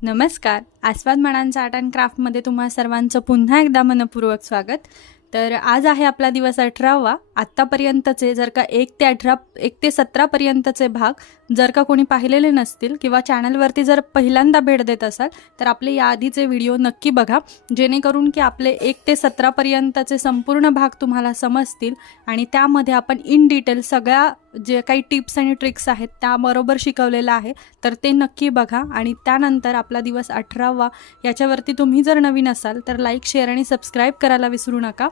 नमस्कार. आस्वाद मनांचा art and क्राफ्टमध्ये तुम्हा सर्वांचं पुन्हा एकदा मनपूर्वक स्वागत. तर आज आहे आपला दिवस 18वा. आत्तापर्यंतचे जर का 1 ते 17 पर्यंतचे भाग जर का कोणी पाहिलेले नसतील किंवा चॅनलवरती जर पहिल्यांदा भेट देत असाल तर आपले याआधीचे व्हिडिओ नक्की बघा, जेणेकरून की आपले 1 ते 17 पर्यंतचे संपूर्ण भाग तुम्हाला समजतील आणि त्यामध्ये आपण इन डिटेल सगळ्या जे काही टिप्स आणि ट्रिक्स आहेत त्याबरोबर शिकवलेलं आहे. तर ते नक्की बघा आणि त्यानंतर आपला दिवस 18वा याच्यावरती तुम्ही जर नवीन असाल तर लाईक, शेअर आणि सबस्क्राईब करायला विसरू नका.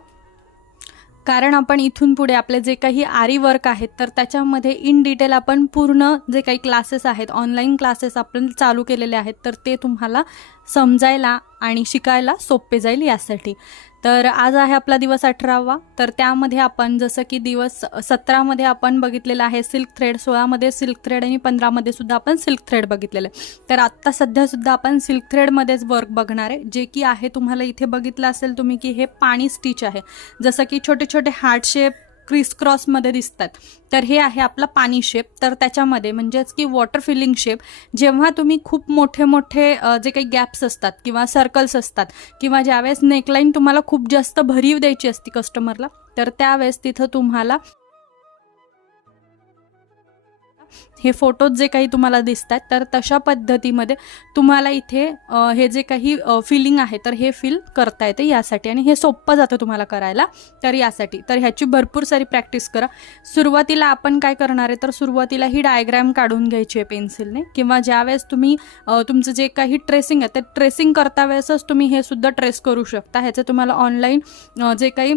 कारण आपण इथून पुढे आपले जे काही आरी वर्क आहेत तर त्याच्यामध्ये इन डिटेल आपण पूर्ण जे काही क्लासेस आहेत, ऑनलाईन क्लासेस आपण चालू केलेले आहेत, तर ते तुम्हाला समजायला आणि शिकायला सोपे जाईल यासाठी. तर आज आहे आपला दिवस 18वा. तर त्यामध्ये आपण जसं की दिवस 17मध्ये आपण बघितलेलं आहे सिल्क थ्रेड, 16मध्ये सिल्क थ्रेड आणि 15मध्ये सुद्धा आपण सिल्क थ्रेड बघितलेलं आहे. तर आत्ता सध्यासुद्धा आपण सिल्क थ्रेडमध्येच वर्क बघणार आहे, जे की आहे तुम्हाला इथे बघितलं असेल तुम्ही की हे पाणी स्टिच आहे. जसं की छोटे छोटे हार्ट शेप क्रिस क्रॉसमध्ये दिसतात, तर हे आहे आपला पाणी शेप. तर त्याच्यामध्ये म्हणजेच की वॉटर फिलिंग शेप, जेव्हा तुम्ही खूप मोठे मोठे जे काही गॅप्स असतात किंवा सर्कल्स असतात किंवा ज्यावेळेस नेकलाईन तुम्हाला खूप जास्त भरीव द्यायची असते कस्टमरला, तर त्यावेळेस तिथं तुम्हाला हे फोटोज जे काही तुम्हाला दिसतात तर तशा पद्धतीमध्ये तुम्हाला इथे हे जे काही फिलिंग आहे तर हे फील करता येते यासाठी, आणि हे सोपं जातं तुम्हाला करायला. तर यासाठी तर ह्याची भरपूर सारी प्रॅक्टिस करा. सुरुवातीला आपण काय करणार आहे तर सुरुवातीला ही डायग्रॅम काढून घ्यायची आहे पेन्सिलने, किंवा ज्यावेळेस तुम्ही तुमचं जे काही ट्रेसिंग आहे ते ट्रेसिंग करता वेळेसच तुम्ही हे सुद्धा ट्रेस करू शकता. ह्याचं तुम्हाला ऑनलाईन जे काही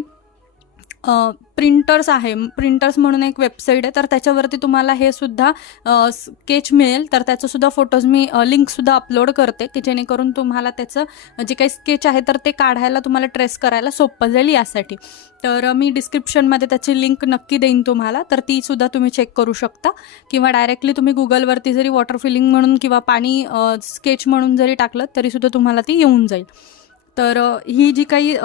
प्रिंटर्स आहे, प्रिंटर्स म्हणून एक वेबसाईट आहे, तर त्याच्यावरती तुम्हाला हे सुद्धा स्केच मिळेल. तर त्याचं सुद्धा फोटोज मी लिंकसुद्धा अपलोड करते की जेणेकरून तुम्हाला त्याचं जे काही स्केच आहे तर ते काढायला तुम्हाला ट्रेस करायला सोपं जाईल यासाठी. तर मी डिस्क्रिप्शनमध्ये त्याची लिंक नक्की देईन तुम्हाला, तर ती सुद्धा तुम्ही चेक करू शकता, किंवा डायरेक्टली तुम्ही गुगलवरती जरी वॉटर फिलिंग म्हणून किंवा पाणी स्केच म्हणून जरी टाकलं तरीसुद्धा तुम्हाला ती येऊन जाईल. तर ही जी काही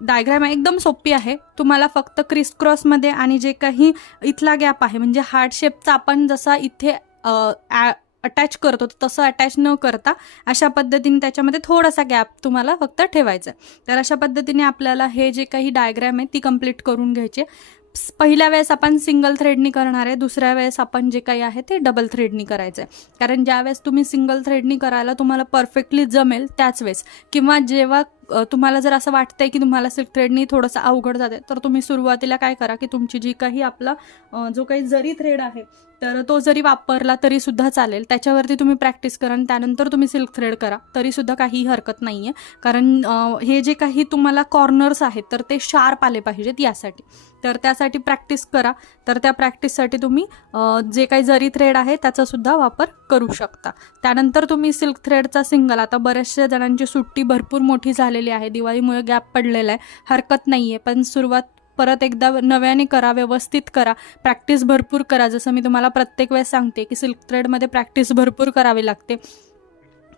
डायग्राम आहे एकदम सोपी आहे. तुम्हाला फक्त क्रिस क्रॉसमध्ये आणि जे काही इथला गॅप आहे म्हणजे हार्ट शेपचा आपण जसा इथे अटॅच करतो तसं अटॅच न करता अशा पद्धतीने त्याच्यामध्ये थोडासा गॅप तुम्हाला फक्त ठेवायचा आहे. तर अशा पद्धतीने आपल्याला हे जे काही डायग्राम आहे ती कंप्लीट करून घ्यायची. पहिल्या वेळेस आपण सिंगल थ्रेडनी करणार आहे, दुसऱ्या वेळेस आपण जे काही आहे ते डबल थ्रेडनी करायचं आहे. कारण ज्यावेळेस तुम्ही सिंगल थ्रेडनी करायला तुम्हाला परफेक्टली जमेल त्याच वेळेस, किंवा जेव्हा तुम्हाला जर असं वाटतंय की तुम्हाला सिल्क थ्रेडनी थोडंसं अवघड जाते, तर तुम्ही सुरुवातीला काय करा की तुमची जी काही आपला जो काही जरी थ्रेड आहे तर तो जरी वापरला तरी सुद्धा चालेल, त्याच्यावरती तुम्ही प्रॅक्टिस करा आणि त्यानंतर तुम्ही सिल्क थ्रेड करा तरी सुद्धा काही हरकत नाही आहे. कारण हे जे काही तुम्हाला कॉर्नर्स आहेत तर ते शार्प आले पाहिजेत यासाठी. तर त्यासाठी प्रॅक्टिस करा. तर त्या प्रॅक्टिससाठी तुम्ही जे काही जरी थ्रेड आहे त्याचा सुद्धा वापर करू शकता. त्यानंतर तुम्ही सिल्क थ्रेडचा सिंगल, आता बऱ्याचशा जणांची सुट्टी भरपूर मोठी झालेली आहे, दिवाळीमुळे गॅप पडलेला आहे, हरकत नाही आहे, पण सुरुवात परत एकदा नव्याने करा, व्यवस्थित करा, प्रॅक्टिस भरपूर करा. जसं मी तुम्हाला प्रत्येक वेळेस सांगते की सिल्क थ्रेडमध्ये प्रॅक्टिस भरपूर करावी लागते.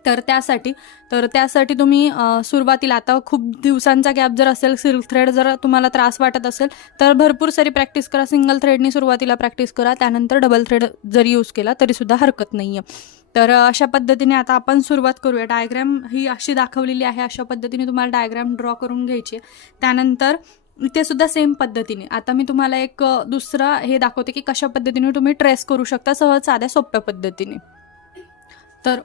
तर त्यासाठी तुम्ही सुरुवातीला आता खूप दिवसांचा गॅप जर असेल, सिल्क थ्रेड जर तुम्हाला त्रास वाटत असेल तर भरपूर सारी प्रॅक्टिस करा. सिंगल थ्रेडनी सुरुवातीला प्रॅक्टिस करा, त्यानंतर डबल थ्रेड जरी यूज केला तरीसुद्धा हरकत नाही आहे. तर अशा पद्धतीने आता आपण सुरुवात करूया. डायग्रॅम ही अशी दाखवलेली आहे, अशा पद्धतीने तुम्हाला डायग्रॅम ड्रॉ करून घ्यायची. त्यानंतर इथे सुद्धा सेम पद्धतीने आता मी तुम्हाला एक दुसरा हे दाखवते की कशा पद्धतीने तुम्ही ट्रेस करू शकता सहज साध्या सोप्या पद्धतीने. तर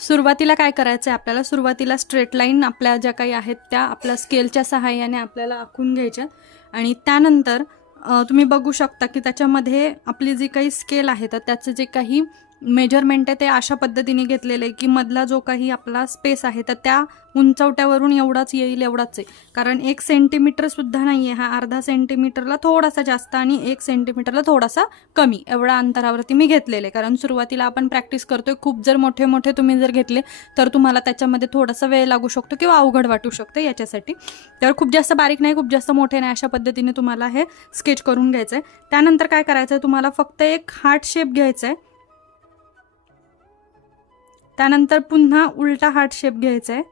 सुरुवातीला काय करायचं आहे आपल्याला, सुरुवातीला स्ट्रेट लाईन आपल्या ज्या काही आहेत त्या आपल्या स्केलच्या सहाय्याने आपल्याला आखून घ्यायच्या, आणि त्यानंतर तुम्ही बघू शकता की त्याच्यामध्ये आपली जी काही स्केल आहे तर त्याचं जे काही मेजरमेंट आहे ते अशा पद्धतीने घेतलेलं आहे की मधला जो काही आपला स्पेस आहे तर त्या उंचवट्यावरून एवढाच येईल, एवढाच आहे. कारण 1 सेंटीमीटरसुद्धा नाही आहे, हा अर्धा सेंटीमीटरला थोडासा जास्त आणि 1 सेंटीमीटरला थोडासा कमी एवढा अंतरावरती मी घेतलेलं आहे. कारण सुरुवातीला आपण प्रॅक्टिस करतोय, खूप जर मोठे मोठे तुम्ही जर घेतले तर तुम्हाला त्याच्यामध्ये थोडासा वेळ लागू शकतो किंवा अवघड वाटू शकतं याच्यासाठी. तर खूप जास्त बारीक नाही, खूप जास्त मोठे नाही, अशा पद्धतीने तुम्हाला हे स्केच करून घ्यायचं आहे. त्यानंतर काय करायचं आहे, तुम्हाला फक्त एक हार्ट शेप घ्यायचा आहे, त्यानंतर पुन्हा उलटा हार्ट शेप घ्यायचा आहे.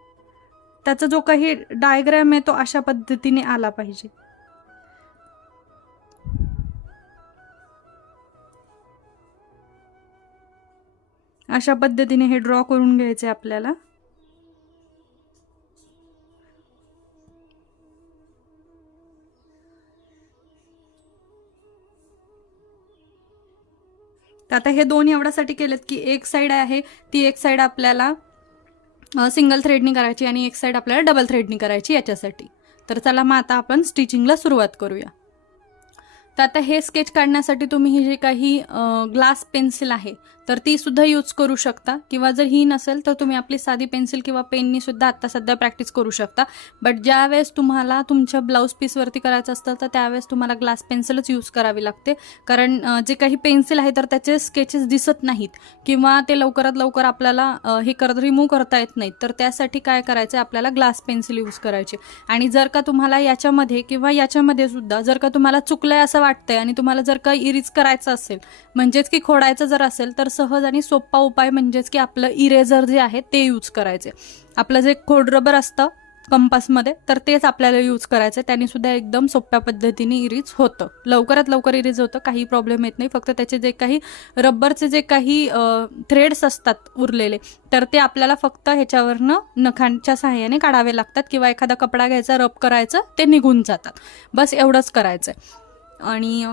त्याचा जो काही डायग्राम आहे तो अशा पद्धतीने आला पाहिजे. अशा पद्धतीने हे ड्रॉ करून घ्यायचे आपल्याला. तर आता हे दोन एवढ्यासाठी केलेत की एक साईड आहे ती एक साईड आपल्याला सिंगल थ्रेडनी करायची आणि एक साईड आपल्याला डबल थ्रेडनी करायची याच्यासाठी. तर चला मग आता आपण स्टिचिंगला सुरुवात करूया. तर आता हे स्केच काढण्यासाठी तुम्ही ही जे काही ग्लास पेन्सिल आहे तर ती सुद्धा यूज करू शकता, किंवा जर ही नसेल तर तुम्ही आपली साधी पेन्सिल किंवा पेननी सुद्धा आता सध्या प्रॅक्टिस करू शकता. बट ज्यावेळेस तुम्हाला तुमच्या ब्लाऊज पीसवरती करायचं असतं तर त्यावेळेस तुम्हाला ग्लास पेन्सिलच यूज करावी लागते, कारण जे काही पेन्सिल आहे तर त्याचे स्केचेस दिसत नाहीत किंवा ते लवकरात लवकर आपल्याला हे रिमूव्ह करता येत नाहीत. तर त्यासाठी काय करायचं, आपल्याला ग्लास पेन्सिल यूज करायची. आणि जर का तुम्हाला याच्यामध्ये किंवा याच्यामध्ये सुद्धा जर का तुम्हाला चुकलंय असं वाटतंय आणि तुम्हाला जर का इरेज करायचं असेल, म्हणजेच की खोडायचं जर असेल, तर सहज आणि सोपा उपाय म्हणजेच की आपलं इरेझर जे आहे ते यूज करायचे. आपलं जे खोड रबर असतं कंपासमध्ये तर तेच आपल्याला यूज करायचं. त्याने सुद्धा एकदम सोप्या पद्धतीने इरेज होतं, लवकरात लवकर इरेज होतं, काही प्रॉब्लेम येत नाही. फक्त त्याचे जे काही रबरचे जे काही थ्रेड्स असतात उरलेले तर ते आपल्याला फक्त ह्याच्यावरनं नखांच्या सहाय्याने काढावे लागतात, किंवा एखादा कपडा घ्यायचा, रब करायचं, ते निघून जातात. बस एवढंच करायचं. आणि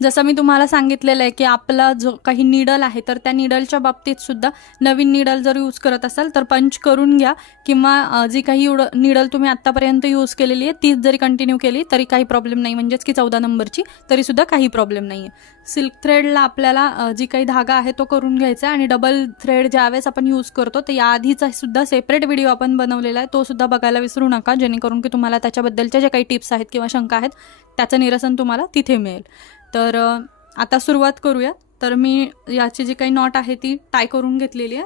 जसं मी तुम्हाला सांगितलेलं आहे की आपला जो काही निडल आहे तर त्या निडलच्या बाबतीत सुद्धा नवीन निडल जर यूज करत असाल तर पंच करून घ्या, किंवा जी काही निडल तुम्ही आत्तापर्यंत यूज केलेली आहे तीच जरी कंटिन्यू केली तरी काही प्रॉब्लेम नाही, म्हणजेच की 14 नंबरची तरी सुद्धा काही प्रॉब्लेम नाही आहे. सिल्क थ्रेडला आपल्याला जी काही धागा आहे तो करून घ्यायचा, आणि डबल थ्रेड ज्यावेळेस आपण यूज करतो तर याआधीचा सुद्धा सेपरेट व्हिडिओ आपण बनवलेला आहे, तो सुद्धा बघायला विसरू नका, जेणेकरून की तुम्हाला त्याच्याबद्दलच्या ज्या काही टिप्स आहेत किंवा शंका आहेत त्याचं निरसन तुम्हाला तिथे मिळेल. तर आता सुरुवात करूया. तर मी याची जी काही नॉट आहे ती टाय करून घेतलेली आहे.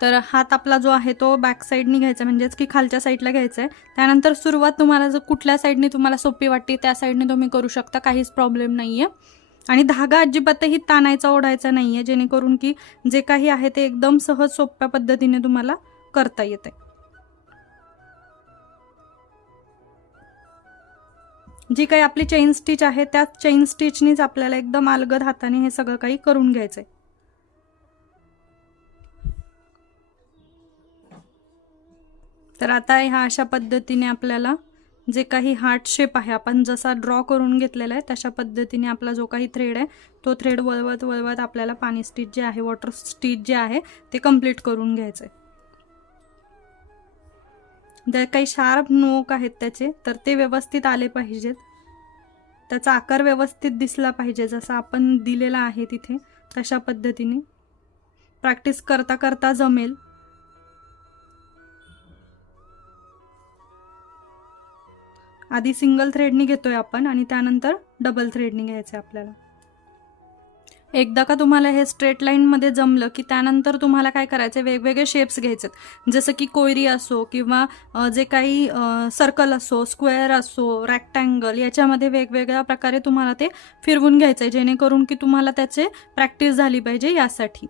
तर हात आपला जो आहे तो बॅक साईडनी घ्यायचा, म्हणजेच की खालच्या साईडला घ्यायचा आहे. त्यानंतर सुरुवात तुम्हाला जर कुठल्या साईडने तुम्हाला सोपी वाटते त्या साईडने तुम्ही करू शकता, काहीच प्रॉब्लेम नाही आहे. आणि धागा अजिबातही ताणायचा ओढायचा नाही आहे, जेणेकरून की जे काही आहे ते एकदम सहज सोप्या पद्धतीने तुम्हाला करता येते. जी काही आपली चेन स्टिच आहे त्या चेन स्टिचनीच आपल्याला एकदम अलगद हाताने हे सगळं काही करून घ्यायचंय. तर आता ह्या अशा पद्धतीने आपल्याला जे काही हार्ट शेप आहे आपण जसा ड्रॉ करून घेतलेला आहे तशा पद्धतीने आपला जो काही थ्रेड आहे तो थ्रेड वळवत वळवत आपल्याला पाणी स्टिच जे आहे, वॉटर स्टिच जे आहे ते कंप्लीट करून घ्यायचंय. जे काही शार्प नोक आहेत त्याचे तर ते व्यवस्थित आले पाहिजेत, त्याचा आकार व्यवस्थित दिसला पाहिजे जसा आपण दिलेला आहे तिथे तशा पद्धतीने प्रॅक्टिस करता करता जमेल. आधी सिंगल थ्रेडनी घेतोय आपण आणि त्यानंतर डबल थ्रेडनी घ्यायचं आपल्याला. एकदा का तुम्हाला हे स्ट्रेट लाईन मध्ये जमलं की त्यानंतर तुम्हाला काय करायचं, वेगवेगळे शेप्स घ्यायचे, जसं की कोयरी असो किंवा जे काही सर्कल असो, स्क्वेअर असो, रेक्टँगल, याच्यामध्ये वेगवेगळ्या प्रकारे तुम्हाला ते फिरवून घ्यायचं आहे, जेणेकरून की तुम्हाला त्याचे प्रॅक्टिस झाली पाहिजे यासाठी.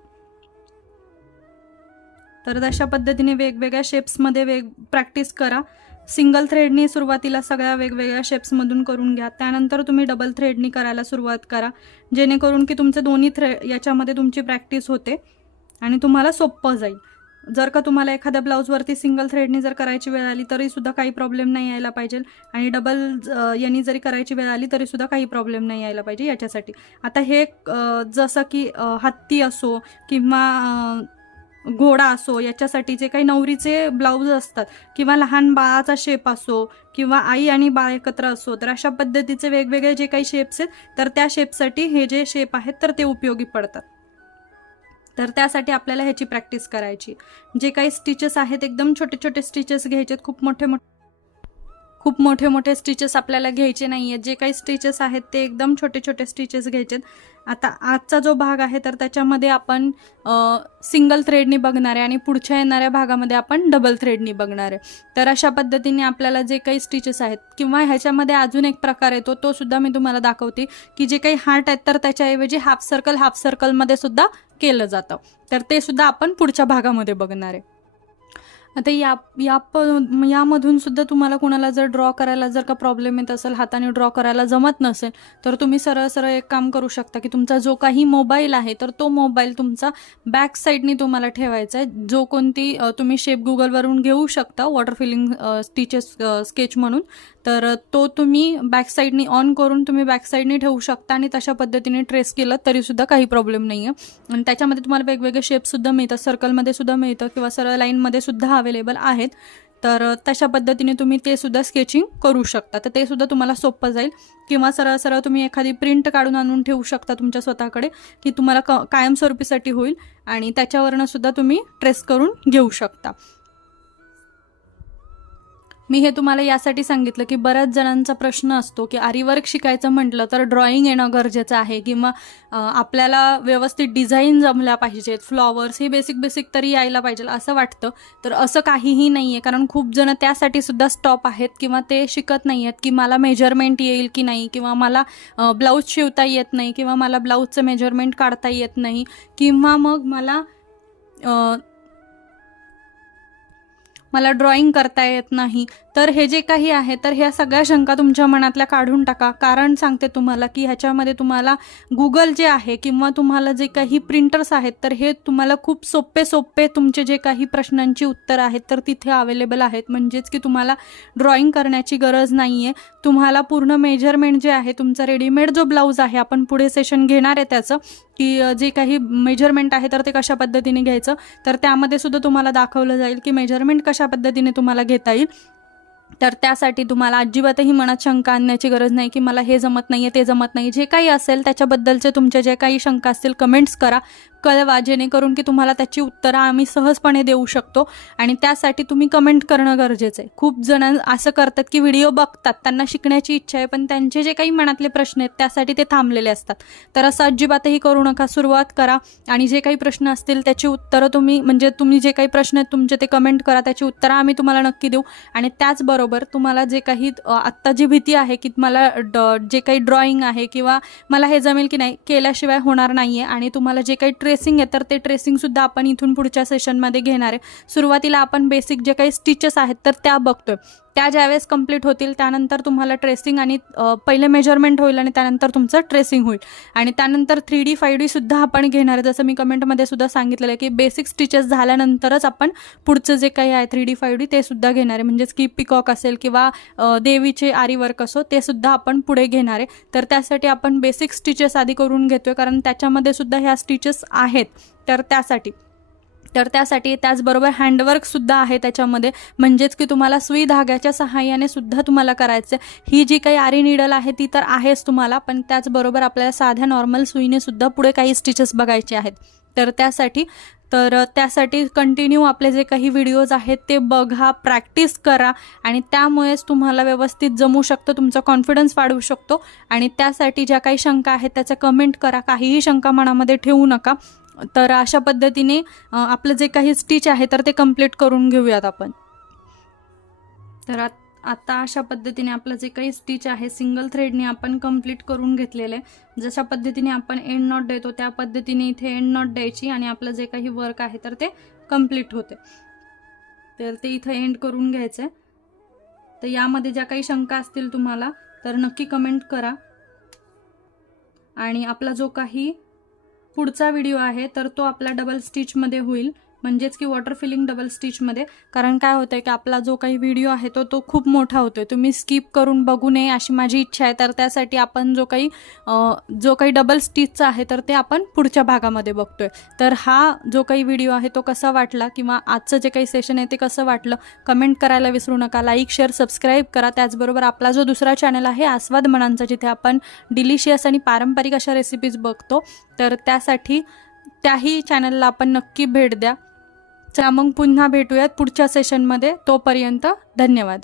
तर अशा पद्धतीने वेगवेगळ्या शेप्समध्ये प्रॅक्टिस करा. सिंगल थ्रेडनी सुरुवातीला सगळ्या वेगवेगळ्या शेप्समधून करून घ्या, त्यानंतर तुम्ही डबल थ्रेडनी करायला सुरुवात करा, जेणेकरून की तुमचे दोन्ही याच्यामध्ये तुमची प्रॅक्टिस होते आणि तुम्हाला सोपं जाईल. जर का तुम्हाला एखाद्या ब्लाऊजवरती सिंगल थ्रेडनी जर करायची वेळ आली तरी सुद्धा काही प्रॉब्लेम नाही यायला पाहिजे, आणि डबल यांनी जरी करायची वेळ आली तरी सुद्धा काही प्रॉब्लेम नाही यायला पाहिजे याच्यासाठी. आता हे जसं की हत्ती असो किंवा घोडा असो, याच्यासाठी जे काही नवरीचे ब्लाऊज असतात किंवा लहान बाळाचा शेप असो किंवा आई आणि बाळ एकत्र असो, तर अशा पद्धतीचे वेगवेगळे जे काही शेप्स आहेत तर त्या शेपसाठी हे जे शेप आहेत तर ते उपयोगी पडतात. तर त्यासाठी आपल्याला ह्याची प्रॅक्टिस करायची. जे काही स्टिचेस आहेत एकदम छोटे छोटे स्टिचेस घ्यायचे, खूप मोठे मोठे स्टिचेस आपल्याला घ्यायचे नाही आहेत. जे काही स्टिचेस आहेत ते एकदम छोटे छोटे स्टिचेस घ्यायचे. आता आजचा जो भाग आहे तर त्याच्यामध्ये आपण सिंगल थ्रेडनी बघणार आहे आणि पुढच्या येणाऱ्या भागामध्ये आपण डबल थ्रेडनी बघणार आहे. तर अशा पद्धतीने आपल्याला जे काही स्टिचेस आहेत, किंवा ह्याच्यामध्ये अजून एक प्रकार येतो तो सुद्धा मी तुम्हाला दाखवते, की जे काही हार्ट आहेत तर त्याच्याऐवजी हाफ सर्कलमध्ये सुद्धा केलं जातं. तर ते सुद्धा आपण पुढच्या भागामध्ये बघणार आहे. आता यामधून सुद्धा तुम्हाला कोणाला जर ड्रॉ करायला जर का प्रॉब्लेम येत असेल, हाताने ड्रॉ करायला जमत नसेल, तर तुम्ही सरळ सरळ एक काम करू शकता की तुमचा जो काही मोबाईल आहे तर तो मोबाईल तुमचा बॅक साईडनी तुम्हाला ठेवायचा आहे. जो कोणती तुम्ही शेप गुगलवरून घेऊ शकता वॉटर फिलिंग स्टिचेस स्केच म्हणून, तर तो तुम्ही बॅक साईडनी ऑन करून तुम्ही बॅक साईडनी ठेवू शकता आणि तशा पद्धतीने ट्रेस केलं तरीसुद्धा काही प्रॉब्लेम नाही आहे. आणि त्याच्यामध्ये तुम्हाला वेगवेगळे शेपसुद्धा मिळतात, सर्कलमध्ये सुद्धा मिळतं किंवा सरळ लाईनमध्ये सुद्धा अवेलेबल आहेत. तर तशा पद्धतीने तुम्ही ते सुद्धा स्केचिंग करू शकता, तर ते सुद्धा तुम्हाला सोपं जाईल. किंवा सरळ सरळ तुम्ही एखादी प्रिंट काढून आणून ठेवू शकता तुमच्या स्वतःकडे, की तुम्हाला कायमस्वरूपीसाठी होईल आणि त्याच्यावरनं सुद्धा तुम्ही ट्रेस करून घेऊ शकता. मी हे तुम्हाला यासाठी सांगितलं की बऱ्याच जणांचा प्रश्न असतो की आरीवर्क शिकायचं म्हटलं तर ड्रॉइंग येणं गरजेचं आहे किंवा आपल्याला व्यवस्थित डिझाईन जमल्या पाहिजेत, फ्लॉवर्स हे बेसिक तरी यायला पाहिजे असं वाटतं. तर असं काहीही नाही आहे, कारण खूप जण त्यासाठी सुद्धा स्टॉप आहेत किंवा ते शिकत नाही आहेत की मला मेजरमेंट येईल की नाही, किंवा मला ब्लाऊज शिवता येत नाही, किंवा मला ब्लाऊजचं मेजरमेंट काढता येत नाही, किंवा मग मला ड्रॉइंग करता येत नाही. तर हे जे काही आहे तर ह्या सगळ्या शंका तुमच्या मनातल्या काढून टाका. कारण सांगते तुम्हाला की ह्याच्यामध्ये तुम्हाला गुगल जे आहे किंवा तुम्हाला जे काही प्रिंटर्स आहेत तर हे तुम्हाला खूप सोपे तुमचे जे काही प्रश्नांची उत्तर आहेत तर तिथे अवेलेबल आहेत. म्हणजेच की तुम्हाला ड्रॉइंग करण्याची गरज नाही आहे. तुम्हाला पूर्ण मेजरमेंट जे आहे तुमचा रेडीमेड जो ब्लाऊज आहे, आपण पुढे सेशन घेणार आहे त्याचं, की जे काही मेजरमेंट आहे तर ते कशा पद्धतीने घ्यायचं, तर त्यामध्ये सुद्धा तुम्हाला दाखवलं जाईल की मेजरमेंट कशा पद्धतीने तुम्हाला घेता येईल. तर त्यासाठी तुम्हाला अजिबातही मनात शंका आणण्याची गरज नाही की मला हे जमत नाही आहे, ते जमत नाही. जे काही असेल त्याच्याबद्दलचे तुमचे जे काही शंका असतील कमेंट्स करा, कळवा, जेणेकरून की तुम्हाला त्याची उत्तरं आम्ही सहजपणे देऊ शकतो. आणि त्यासाठी तुम्ही कमेंट करणं गरजेचं आहे. खूप जण असं करतात की व्हिडिओ बघतात, त्यांना शिकण्याची इच्छा आहे, पण त्यांचे जे काही मनातले प्रश्न आहेत त्यासाठी ते थांबलेले असतात. तर असं अजिबातही करू नका. सुरुवात करा आणि जे काही प्रश्न असतील त्याची उत्तरं तुम्ही जे काही प्रश्न आहेत तुमचे ते कमेंट करा, त्याची उत्तरं आम्ही तुम्हाला नक्की देऊ. आणि त्याचबरोबर तुम्हाला जे काही आत्ता जी भीती आहे की मला जे काही ड्रॉइंग आहे किंवा मला हे जमेल की नाही, केल्याशिवाय होणार नाही आहे. आणि तुम्हाला जे काही ट्रेसिंग आहे तर ते ट्रेसिंगसुद्धा आपण इथून पुढच्या सेशनमध्ये घेणार आहे. सुरुवातीला आपण बेसिक जे काही स्टिचेस आहेत तर त्या बघतोय, त्या ज्यावेळेस कंप्लीट होतील त्यानंतर तुम्हाला ट्रेसिंग आणि पहिले मेजरमेंट होईल आणि त्यानंतर तुमचं ट्रेसिंग होईल. आणि त्यानंतर 3D 5D सुद्धा आपण घेणार आहे. जसं मी कमेंटमध्ये सुद्धा सांगितलेलं आहे की बेसिक स्टिचेस झाल्यानंतरच आपण पुढचं जे काही आहे 3D 5D ते सुद्धा घेणार आहे. म्हणजेच की पिकॉक असेल किंवा देवीचे आरी वर्क असो ते सुद्धा आपण पुढे घेणार आहे. तर त्यासाठी आपण बेसिक स्टिचेस आधी करून घेतोय, कारण त्याच्यामध्ये सुद्धा ह्या स्टिचेस आहेत. तर त्यासाठी त्याचबरोबर हँडवर्कसुद्धा आहे त्याच्यामध्ये. म्हणजेच की तुम्हाला सुई धाग्याच्या सहाय्याने सुद्धा तुम्हाला करायचं. ही जी काही आरी निडल आहे ती तर आहेच तुम्हाला, पण त्याचबरोबर आपल्याला साध्या नॉर्मल सुईने सुद्धा पुढे काही स्टिचेस बघायचे आहेत. तर त्यासाठी कंटिन्यू आपले जे काही व्हिडिओज आहेत ते बघा, प्रॅक्टिस करा, आणि त्यामुळेच तुम्हाला व्यवस्थित जमू शकतं, तुमचा कॉन्फिडन्स वाढवू शकतो. आणि त्यासाठी ज्या काही शंका आहेत त्याचा कमेंट करा, काहीही शंका मनामध्ये ठेवू नका. तर अशा पद्धतीने आपलं जे काही स्टिच आहे तर ते कंप्लीट करून घेऊयात आपण. तर आता अशा पद्धतीने आपलं जे काही स्टिच आहे सिंगल थ्रेडने आपण कंप्लीट करून घेतलेलं आहे. जशा पद्धतीने आपण एंड नॉट देतो त्या पद्धतीने इथे एंड नॉट द्यायची आणि आपलं जे काही वर्क आहे तर ते कंप्लीट होते. तर ते इथं एंड करून घ्यायचं आहे. तर यामध्ये ज्या काही शंका असतील तुम्हाला तर नक्की कमेंट करा. आणि आपला जो काही पुढचा व्हिडिओ आहे तर तो आपला डबल स्टिचमध्ये होईल, म्हणजेच की वॉटर फिलिंग डबल स्टिचमध्ये. कारण काय होतं आहे की आपला जो काही व्हिडिओ आहे तो खूप मोठा होतो आहे, तुम्ही स्किप करून बघू नये अशी माझी इच्छा आहे. तर त्यासाठी आपण जो काही डबल स्टिचचा आहे तर ते आपण पुढच्या भागामध्ये बघतोय. तर हा जो काही व्हिडिओ आहे तो कसा वाटला किंवा आजचं जे काही सेशन आहे ते कसं वाटलं कमेंट करायला विसरू नका. लाईक, शेअर, सबस्क्राईब करा. त्याचबरोबर आपला जो दुसरा चॅनल आहे आस्वाद मनांचा, जिथे आपण डिलिशियस आणि पारंपरिक अशा रेसिपीज बघतो, तर त्याही चॅनलला आपण नक्की भेट द्या. चला मग पुन्हा भेटूयात पुढच्या सेशनमध्ये. तोपर्यंत धन्यवाद.